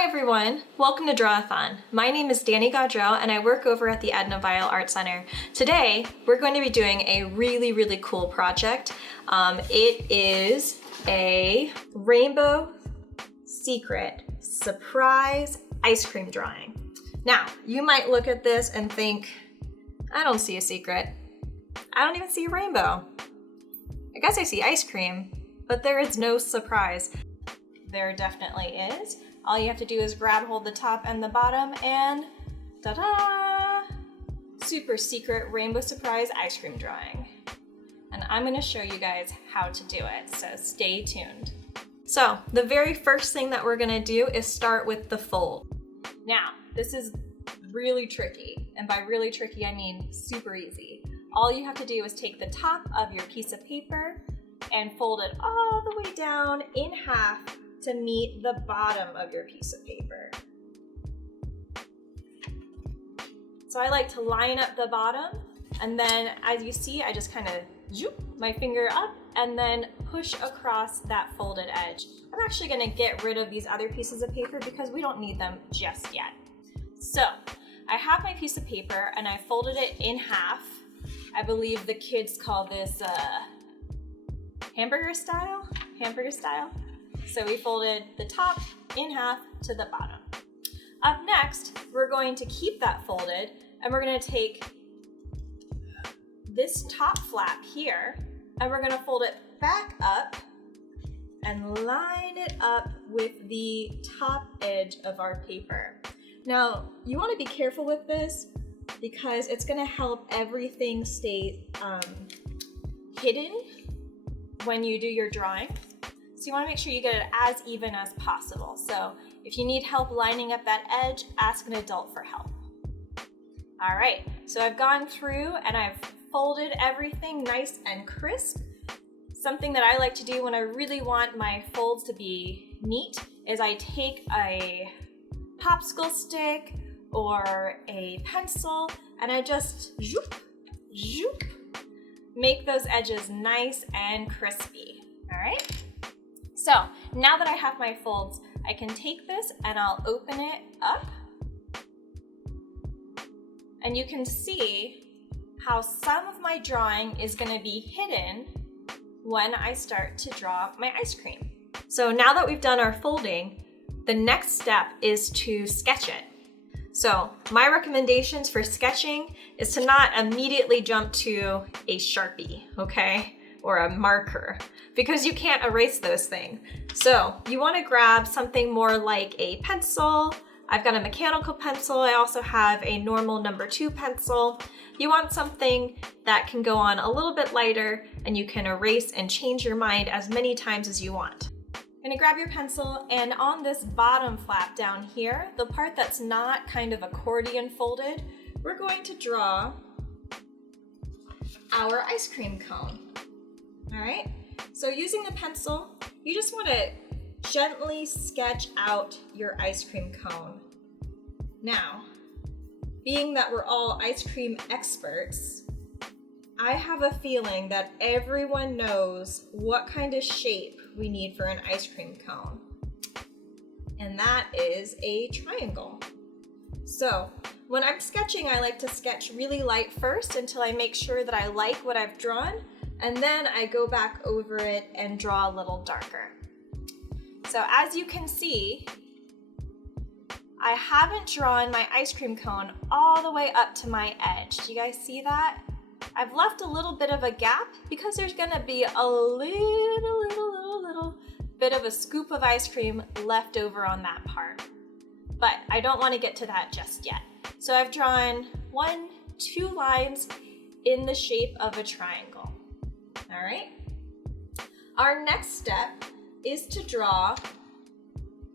Hi everyone, welcome to Draw-A-Thon. My name is Danny Gaudreau and I work over at the Edna Vihel Art Center. Today, we're going to be doing a really cool project. It is a rainbow secret surprise ice cream drawing. Now, you might look at this and think, I don't see a secret. I don't even see a rainbow. I guess I see ice cream, but there is no surprise. There definitely is. All you have to do is grab hold the top and the bottom and ta-da! Super secret rainbow surprise ice cream drawing. And I'm gonna show you guys how to do it, so stay tuned. So the very first thing that we're gonna do is start with the fold. Now, this is really tricky, and by really tricky I mean super easy. All you have to do is take the top of your piece of paper and fold it all the way down in half to meet the bottom of your piece of paper. So I like to line up the bottom, and then as you see, I just kind of zoop my finger up and then push across that folded edge. I'm actually gonna get rid of these other pieces of paper because we don't need them just yet. So I have my piece of paper and I folded it in half. I believe the kids call this hamburger style. So we folded the top in half to the bottom. Up next, we're going to keep that folded and we're gonna take this top flap here and we're gonna fold it back up and line it up with the top edge of our paper. Now, you wanna be careful with this because it's gonna help everything stay hidden when you do your drawing. So you want to make sure you get it as even as possible. So if you need help lining up that edge, ask an adult for help. All right, so I've gone through and I've folded everything nice and crisp. Something that I like to do when I really want my folds to be neat is I take a popsicle stick or a pencil and I just zoop, zoop, make those edges nice and crispy, all right? So now that I have my folds, I can take this and I'll open it up. And you can see how some of my drawing is gonna be hidden when I start to draw my ice cream. So now that we've done our folding, the next step is to sketch it. So my recommendations for sketching is to not immediately jump to a Sharpie, okay? Or a marker, because you can't erase those things. So you wanna grab something more like a pencil. I've got a mechanical pencil. I also have a normal number 2 pencil. You want something that can go on a little bit lighter and you can erase and change your mind as many times as you want. I'm gonna grab your pencil and on this bottom flap down here, the part that's not kind of accordion folded, we're going to draw our ice cream cone. All right, so using the pencil, you just want to gently sketch out your ice cream cone. Now, being that we're all ice cream experts, I have a feeling that everyone knows what kind of shape we need for an ice cream cone. And that is a triangle. So when I'm sketching, I like to sketch really light first until I make sure that I like what I've drawn. And then I go back over it and draw a little darker. So as you can see, I haven't drawn my ice cream cone all the way up to my edge. Do you guys see that? I've left a little bit of a gap because there's gonna be a little bit of a scoop of ice cream left over on that part. But I don't wanna get to that just yet. So I've drawn 2 lines in the shape of a triangle. All right. Our next step is to draw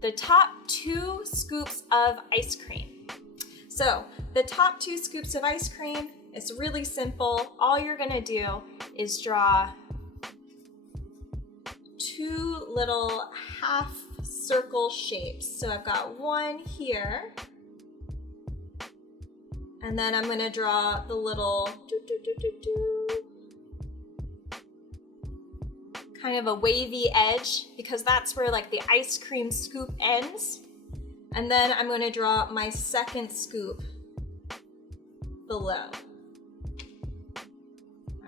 the top 2 scoops of ice cream. So the top 2 scoops of ice cream is really simple. All you're gonna do is draw 2 little half circle shapes. So I've got one here, and then I'm gonna draw the little kind of a wavy edge because that's where like the ice cream scoop ends. And then I'm going to draw my second scoop below.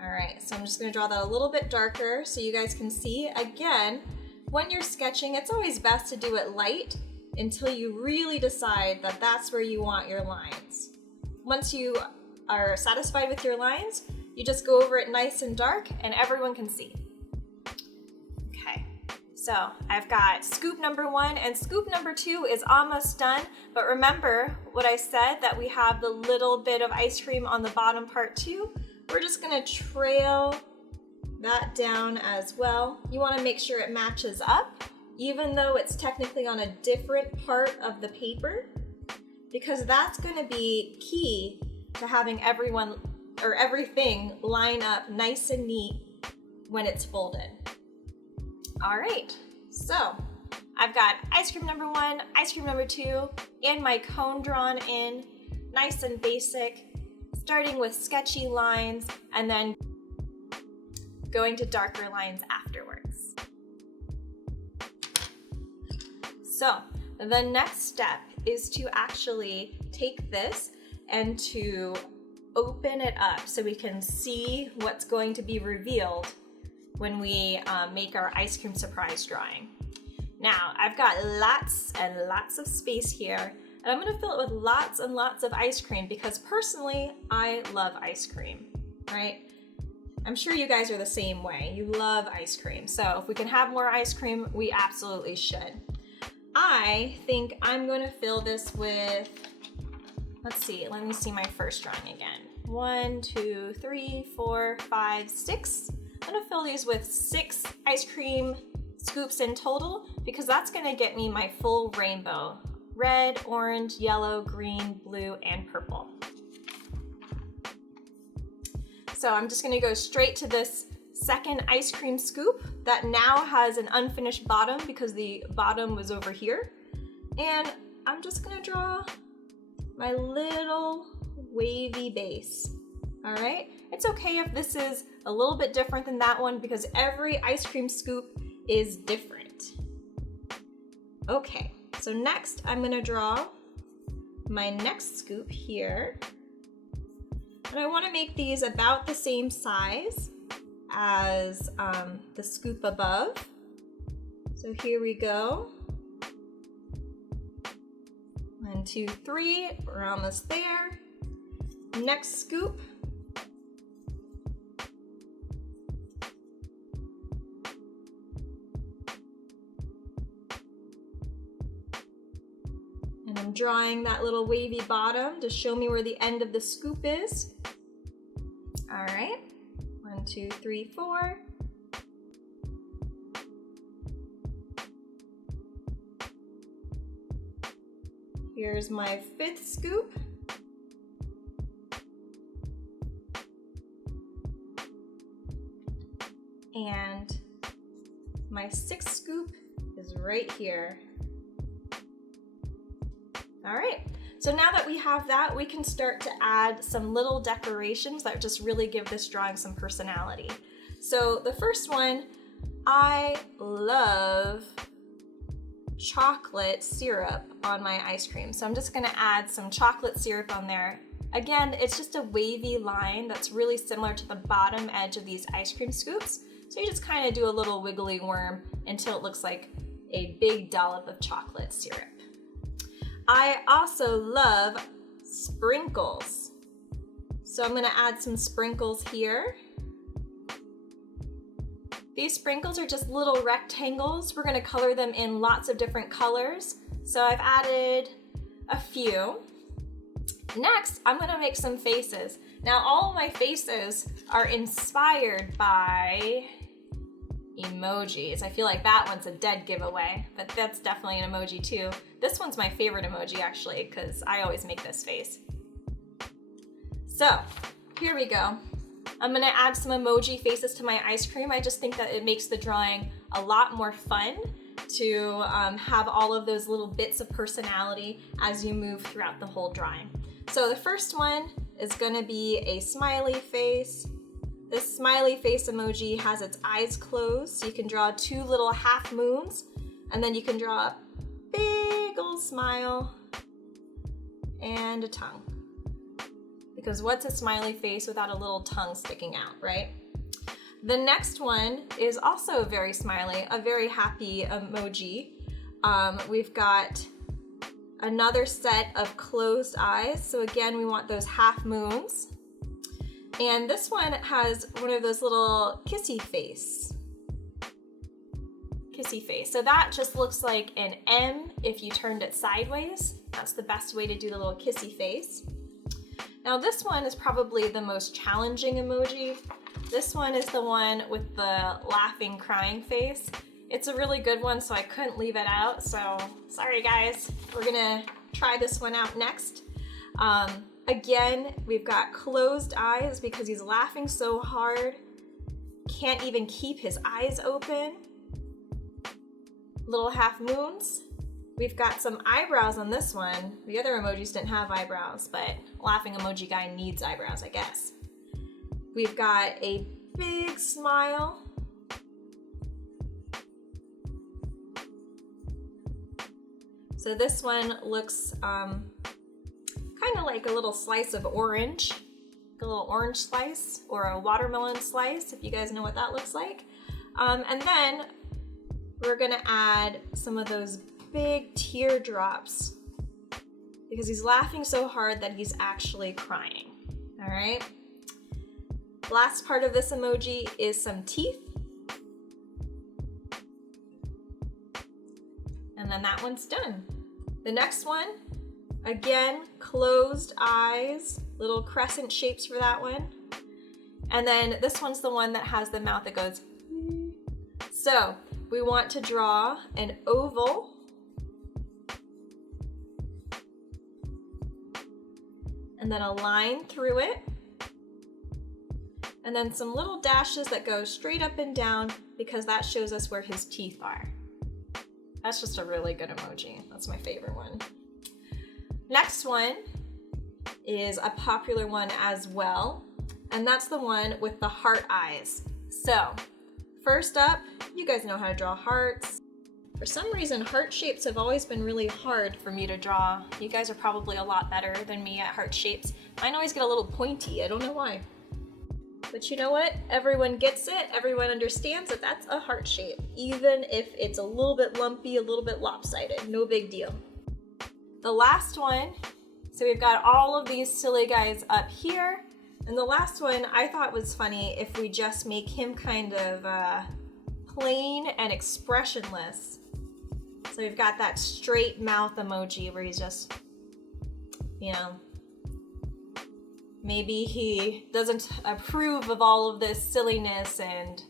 All right, so I'm just going to draw that a little bit darker so you guys can see. Again, when you're sketching, it's always best to do it light until you really decide that that's where you want your lines. Once you are satisfied with your lines, you just go over it nice and dark and everyone can see. Okay, so I've got scoop number 1 and scoop number 2 is almost done, but remember what I said, that we have the little bit of ice cream on the bottom part too. We're just gonna trail that down as well. You wanna make sure it matches up, even though it's technically on a different part of the paper, because that's gonna be key to having everyone or everything line up nice and neat when it's folded. All right, so I've got ice cream number 1, ice cream number 2, and my cone drawn in, nice and basic, starting with sketchy lines and then going to darker lines afterwards. So the next step is to actually take this and to open it up so we can see what's going to be revealed when we make our ice cream surprise drawing. Now, I've got lots and lots of space here, and I'm gonna fill it with lots and lots of ice cream because personally, I love ice cream, right? I'm sure you guys are the same way. You love ice cream. So if we can have more ice cream, we absolutely should. I think I'm gonna fill this with, let's see, let me see my first drawing again. 1, 2, 3, 4, 5, 6. I'm gonna fill these with 6 ice cream scoops in total because that's gonna get me my full rainbow. Red, orange, yellow, green, blue, and purple. So I'm just gonna go straight to this second ice cream scoop that now has an unfinished bottom because the bottom was over here. And I'm just gonna draw my little wavy base. All right, it's okay if this is a little bit different than that one because every ice cream scoop is different. Okay, so next I'm gonna draw my next scoop here. And I wanna make these about the same size as the scoop above. So here we go. 1, 2, 3, we're almost there. Next scoop. And I'm drawing that little wavy bottom to show me where the end of the scoop is. All right, 1, 2, 3, 4. Here's my 5th scoop. And my 6th scoop is right here. All right, so now that we have that, we can start to add some little decorations that just really give this drawing some personality. So the first one, I love chocolate syrup on my ice cream. So I'm just gonna add some chocolate syrup on there. Again, it's just a wavy line that's really similar to the bottom edge of these ice cream scoops. So you just kind of do a little wiggly worm until it looks like a big dollop of chocolate syrup. I also love sprinkles. So I'm gonna add some sprinkles here. These sprinkles are just little rectangles. We're gonna color them in lots of different colors. So I've added a few. Next, I'm gonna make some faces. Now all of my faces are inspired by emojis. I feel like that one's a dead giveaway, but that's definitely an emoji too. This one's my favorite emoji actually, because I always make this face. So here we go. I'm gonna add some emoji faces to my ice cream. I just think that it makes the drawing a lot more fun to have all of those little bits of personality as you move throughout the whole drawing. So the first one is gonna be a smiley face. This smiley face emoji has its eyes closed, so you can draw 2 little half moons, and then you can draw a big ol' smile and a tongue. Because what's a smiley face without a little tongue sticking out, right? The next one is also very smiley, a very happy emoji. We've got another set of closed eyes. So again, we want those half moons. And this one has one of those little kissy face. Kissy face. So that just looks like an M if you turned it sideways. That's the best way to do the little kissy face. Now this one is probably the most challenging emoji. This one is the one with the laughing, crying face. It's a really good one, so I couldn't leave it out. So sorry guys, we're gonna try this one out next. Again, we've got closed eyes because he's laughing so hard. Can't even keep his eyes open. Little half moons. We've got some eyebrows on this one. The other emojis didn't have eyebrows, but laughing emoji guy needs eyebrows, I guess. We've got a big smile. So this one looks kind of like a little slice of orange, a little orange slice or a watermelon slice, if you guys know what that looks like. And then we're gonna add some of those big teardrops because he's laughing so hard that he's actually crying, all right? Last part of this emoji is some teeth. And then that one's done. The next one, again, closed eyes, little crescent shapes for that one. And then this one's the one that has the mouth that goes. So we want to draw an oval. And then a line through it. And then some little dashes that go straight up and down because that shows us where his teeth are. That's just a really good emoji. That's my favorite one. Next one is a popular one as well, and that's the one with the heart eyes. So first up, you guys know how to draw hearts. For some reason, heart shapes have always been really hard for me to draw. You guys are probably a lot better than me at heart shapes. Mine always get a little pointy. I don't know why. But you know what? Everyone gets it. Everyone understands that that's a heart shape, even if it's a little bit lumpy, a little bit lopsided. No big deal. The last one, so we've got all of these silly guys up here. And the last one I thought was funny if we just make him kind of plain and expressionless. So we've got that straight mouth emoji where he's just, you know, maybe he doesn't approve of all of this silliness and,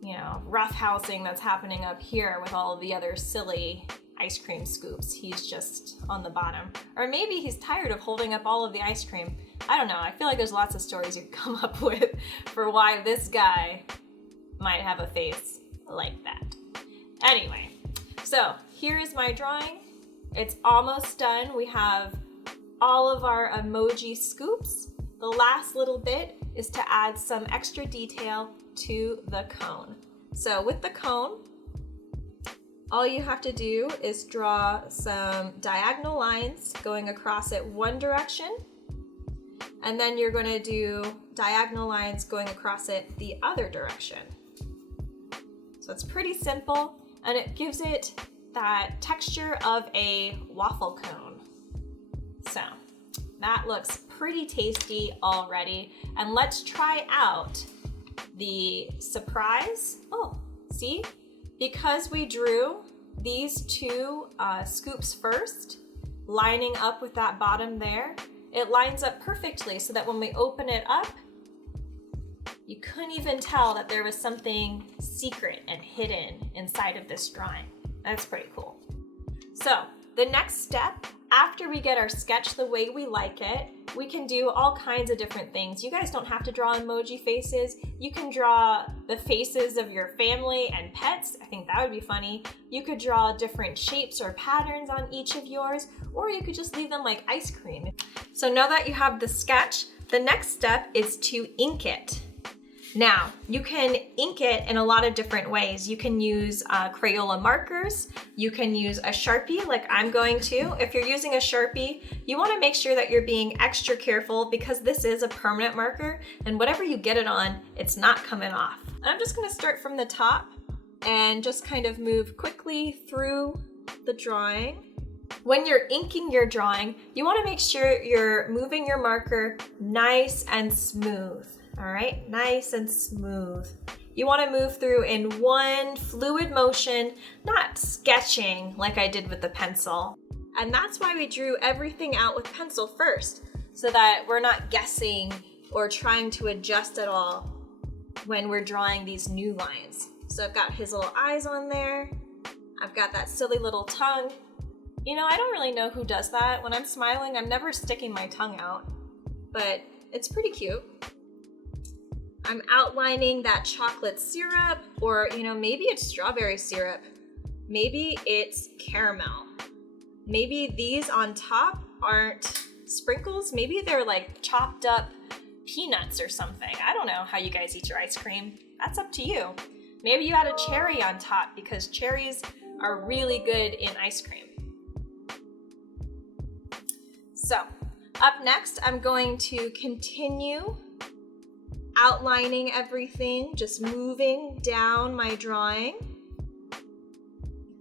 you know, roughhousing that's happening up here with all of the other silly ice cream scoops. He's just on the bottom. Or maybe he's tired of holding up all of the ice cream. I don't know. I feel like there's lots of stories you can come up with for why this guy might have a face like that. Anyway, so here is my drawing. It's almost done. We have all of our emoji scoops. The last little bit is to add some extra detail to the cone. So with the cone, all you have to do is draw some diagonal lines going across it one direction, and then you're going to do diagonal lines going across it the other direction. So it's pretty simple, and it gives it that texture of a waffle cone. So that looks pretty tasty already. And let's try out the surprise. Oh, see? Because we drew these two scoops first, lining up with that bottom there, it lines up perfectly so that when we open it up, you couldn't even tell that there was something secret and hidden inside of this drawing. That's pretty cool. So the next step, after we get our sketch the way we like it, we can do all kinds of different things. You guys don't have to draw emoji faces. You can draw the faces of your family and pets. I think that would be funny. You could draw different shapes or patterns on each of yours, or you could just leave them like ice cream. So now that you have the sketch, the next step is to ink it. Now, you can ink it in a lot of different ways. You can use Crayola markers. You can use a Sharpie like I'm going to. If you're using a Sharpie, you want to make sure that you're being extra careful because this is a permanent marker and whatever you get it on, it's not coming off. I'm just going to start from the top and just kind of move quickly through the drawing. When you're inking your drawing, you want to make sure you're moving your marker nice and smooth. All right, nice and smooth. You want to move through in one fluid motion, not sketching like I did with the pencil. And that's why we drew everything out with pencil first, so that we're not guessing or trying to adjust at all when we're drawing these new lines. So I've got his little eyes on there. I've got that silly little tongue. You know, I don't really know who does that. When I'm smiling, I'm never sticking my tongue out, but it's pretty cute. I'm outlining that chocolate syrup, or maybe it's strawberry syrup. Maybe it's caramel. Maybe these on top aren't sprinkles. Maybe they're like chopped up peanuts or something. I don't know how you guys eat your ice cream. That's up to you. Maybe you add a cherry on top because cherries are really good in ice cream. So, up next, I'm going to continue outlining everything, just moving down my drawing.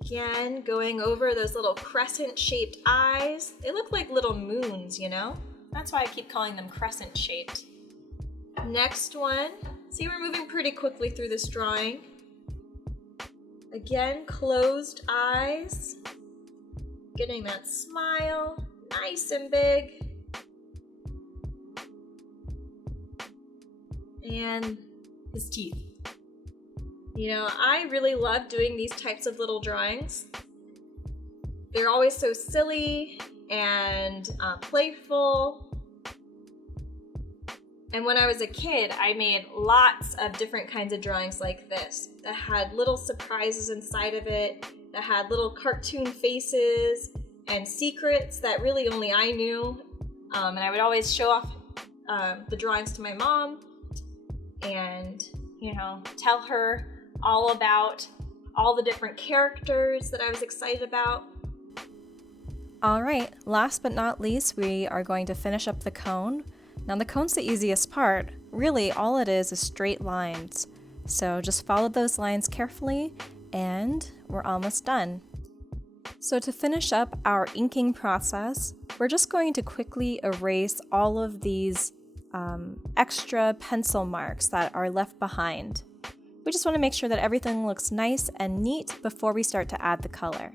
Again, going over those little crescent-shaped eyes. They look like little moons, That's why I keep calling them crescent-shaped. Next one. See, we're moving pretty quickly through this drawing. Again, closed eyes. Getting that smile, nice and big. And his teeth. I really love doing these types of little drawings. They're always so silly and playful. And when I was a kid, I made lots of different kinds of drawings like this that had little surprises inside of it, that had little cartoon faces and secrets that really only I knew. And I would always show off the drawings to my mom and, tell her all about all the different characters that I was excited about. All right, last but not least, we are going to finish up the cone. Now the cone's the easiest part. Really, all it is straight lines. So just follow those lines carefully and we're almost done. So to finish up our inking process, we're just going to quickly erase all of these extra pencil marks that are left behind. We just want to make sure that everything looks nice and neat before we start to add the color.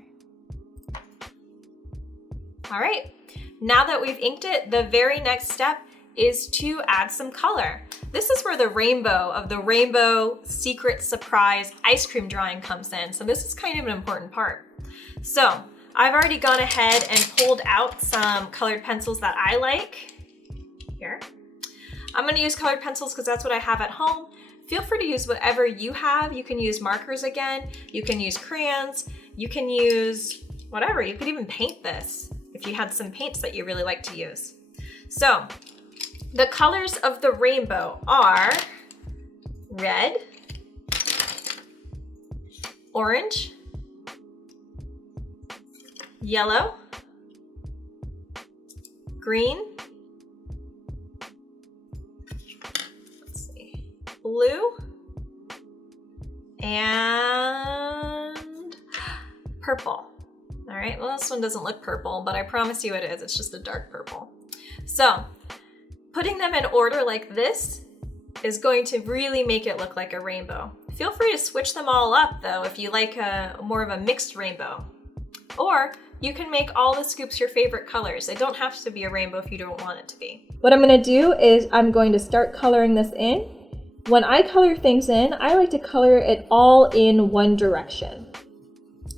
All right, now that we've inked it, the very next step is to add some color. This is where the rainbow secret surprise ice cream drawing comes in. So this is kind of an important part. So I've already gone ahead and pulled out some colored pencils that I like. Here. I'm gonna use colored pencils because that's what I have at home. Feel free to use whatever you have. You can use markers again. You can use crayons. You can use whatever. You could even paint this if you had some paints that you really like to use. So the colors of the rainbow are red, orange, yellow, green, blue, and purple. All right, well, this one doesn't look purple, but I promise you it is. It's just a dark purple. So putting them in order like this is going to really make it look like a rainbow. Feel free to switch them all up though if you like more of a mixed rainbow. Or you can make all the scoops your favorite colors. They don't have to be a rainbow if you don't want it to be. What I'm gonna do is I'm going to start coloring this in. When I color things in, I like to color it all in one direction.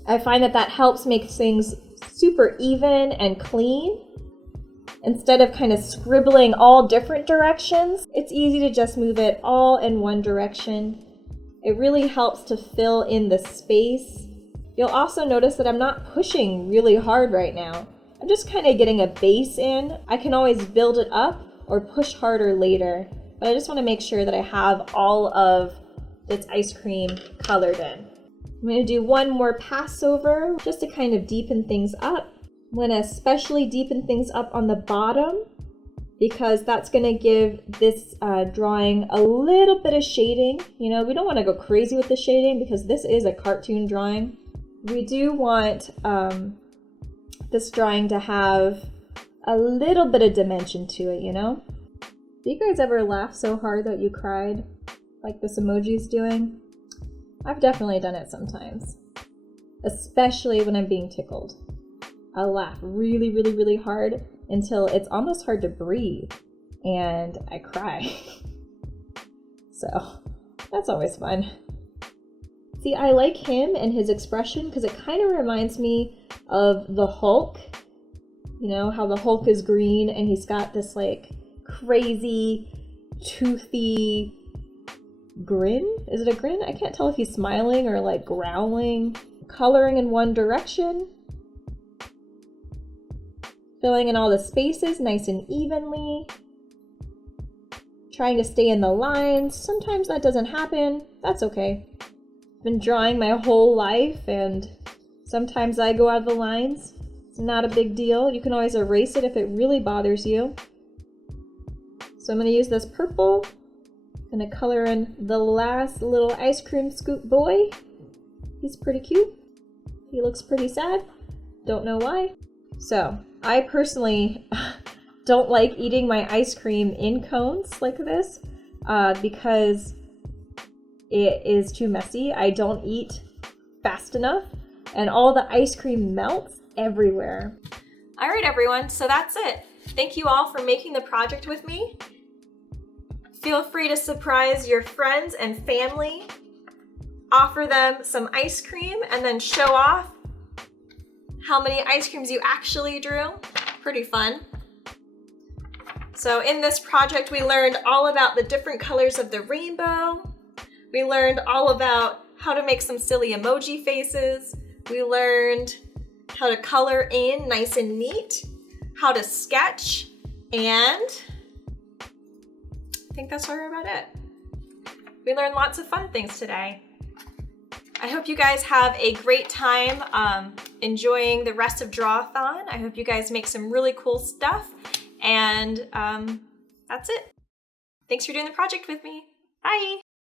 I find that helps make things super even and clean. Instead of kind of scribbling all different directions, it's easy to just move it all in one direction. It really helps to fill in the space. You'll also notice that I'm not pushing really hard right now. I'm just kind of getting a base in. I can always build it up or push harder later. but I just want to make sure that I have all of its ice cream colored in. I'm going to do one more pass over just to kind of deepen things up. I'm going to especially deepen things up on the bottom because that's going to give this drawing a little bit of shading. You know, we don't want to go crazy with the shading because this is a cartoon drawing. We do want this drawing to have a little bit of dimension to it, you know? Do you guys ever laugh so hard that you cried like this emoji's doing? I've definitely done it sometimes, especially when I'm being tickled. I'll laugh really, really, really hard until it's almost hard to breathe and I cry. So that's always fun. See, I like him and his expression because it kind of reminds me of the Hulk. You know, how the Hulk is green and he's got this like crazy, toothy grin? Is it a grin? I can't tell if he's smiling or like growling. Coloring in one direction. Filling in all the spaces nice and evenly. Trying to stay in the lines. Sometimes that doesn't happen. That's okay. I've been drawing my whole life and sometimes I go out of the lines. It's not a big deal. You can always erase it if it really bothers you. So I'm going to use this purple. I'm going to color in the last little ice cream scoop boy. He's pretty cute. He looks pretty sad. Don't know why. So I personally don't like eating my ice cream in cones like this because it is too messy. I don't eat fast enough and all the ice cream melts everywhere. All right, everyone, so that's it. Thank you all for making the project with me. Feel free to surprise your friends and family, offer them some ice cream, and then show off how many ice creams you actually drew. Pretty fun. So in this project, we learned all about the different colors of the rainbow. We learned all about how to make some silly emoji faces. We learned how to color in nice and neat, how to sketch, and I think that's about it. We learned lots of fun things today. I hope you guys have a great time enjoying the rest of Draw-A-Thon. I hope you guys make some really cool stuff, and that's it. Thanks for doing the project with me. Bye!